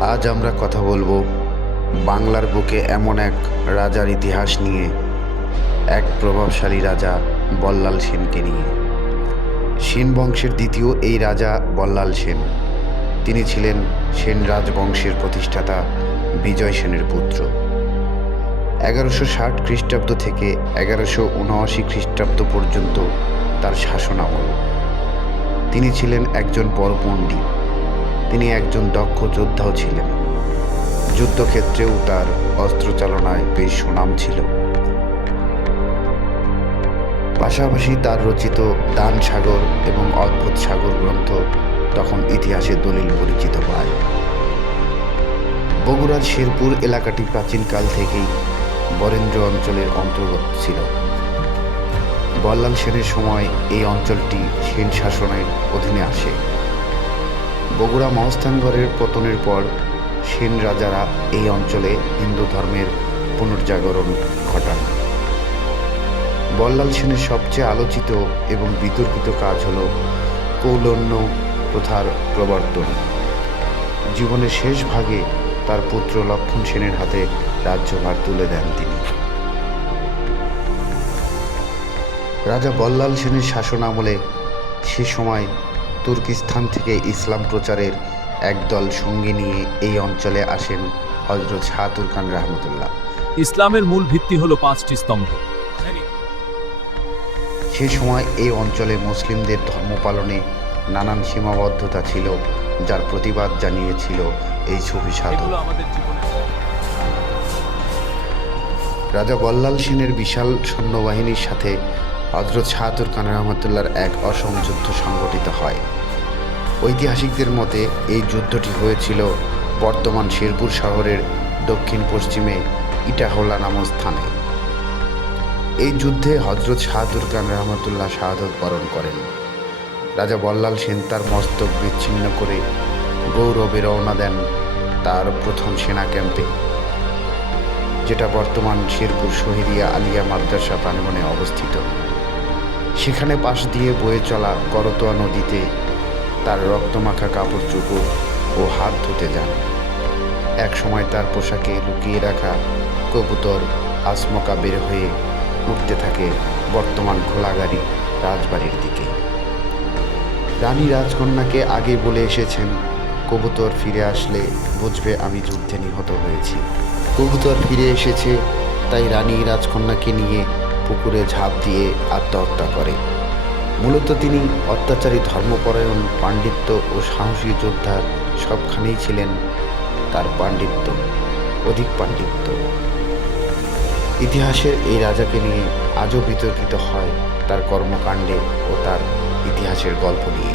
আজ আমরা কথা বলবো বাংলার বুকে এমন এক রাজার ইতিহাস নিয়ে, এক প্রভাবশালী রাজা বল্লাল সেনকে নিয়ে। সেন বংশের দ্বিতীয় এই রাজা বল্লাল সেন। তিনি ছিলেন সেন রাজবংশের প্রতিষ্ঠাতা বিজয় সেনের পুত্র। 1160 খ্রিস্টাব্দ থেকে 1179 খ্রিস্টাব্দ পর্যন্ত তার শাসনামল। তিনি ছিলেন একজন পরপণ্ডিত। তিনি একজন দক্ষ যোদ্ধাও ছিলেন। যুদ্ধক্ষেত্রেও তার অস্ত্রচালনায় বেশ সুনাম ছিল। পাশাপাশি তার রচিত দান সাগর এবং অদ্ভুত সাগর গ্রন্থ তখন ইতিহাসে দলিল পরিচিত পায়। বগুড়ার শেরপুর এলাকাটি প্রাচীনকাল থেকেই বরেন্দ্র অঞ্চলের অন্তর্গত ছিল। বল্লাল সেনের সময় এই অঞ্চলটি সেন শাসনের অধীনে আসে। বগুড়া মহস্থানগড়ের পতনের পর সেন রাজারা এই অঞ্চলে হিন্দু ধর্মের পুনর্জাগরণ ঘটান। বল্লাল সেনের সবচেয়ে আলোচিত এবং বিতর্কিত কাজ হল কৌলন্য প্রথার প্রবর্তন। জীবনের শেষ ভাগে তার পুত্র লক্ষণ সেনের হাতে রাজ্যভার তুলে দেন তিনি। রাজা বল্লাল সেনের শাসন আমলে সে সময় তুর্কিস্তান থেকে ইসলাম প্রচারের একদল সঙ্গী নিয়ে এই অঞ্চলে আসেন হযরত শাহ তুরকান রহমতুল্লাহ। ইসলামের মূল ভিত্তি হলো 5টি স্তম্ভ। সে সময় এই অঞ্চলে মুসলিমদের ধর্ম পালনে নানান সীমাবদ্ধতা ছিল, যার প্রতিবাদ জানিয়েছিল এই সুফি সাধক। রাজা বল্লাল সেনের বিশাল সৈন্যবাহিনীর সাথে হযরত শাহ তুরকান রহমতুল্লাহর এক অসম যুদ্ধ সংগঠিত হয়। ঐতিহাসিকদের মতে এই যুদ্ধটি হয়েছিল বর্তমান শেরপুর শহরের দক্ষিণ পশ্চিমে ইটাহলা নামক স্থানে। এই যুদ্ধে হযরত শাহ তুরকান রহমতুল্লাহ শাহাদত বরণ করেন। রাজা বল্লাল সেন তার মস্তক বিচ্ছিন্ন করে গৌরবে রওনা দেন তার প্রথম সেনা ক্যাম্পে, যেটা বর্তমান শেরপুর শহীদিয়া আলিয়া মাদ্রাসা প্রাঙ্গণে অবস্থিত। সেখানে পাশ দিয়ে বয়ে চলা করতোয়া নদীতে তার রক্তমাখা কাপড় চোপড় ও হাত ধুতে যান। এক সময় তার পোশাকে লুকিয়ে রাখা কবুতর আসমকা বের হয়ে উঠতে থাকে বর্তমান খোলাগাড়ি রাজবাড়ির দিকে। রানী রাজকন্যাকে আগে বলে এসেছেন, কবুতর ফিরে আসলে বুঝবে আমি যুদ্ধে নিহত হয়েছি। কবুতর ফিরে এসেছে, তাই রানী রাজকন্যাকে নিয়ে পুকুরে ঝাঁপ দিয়ে আত্মহত্যা করে। মূলত তিনি অত্যাচারী ধর্মপরায়ণ পাণ্ডিত্য ও সাহসী যোদ্ধা সবখানেই ছিলেন তার পাণ্ডিত্য, অধিক পাণ্ডিত্য। ইতিহাসের এই রাজাকে নিয়ে আজও বিতর্কিত হয় তার কর্মকাণ্ডে ও তার ইতিহাসের গল্প নিয়ে।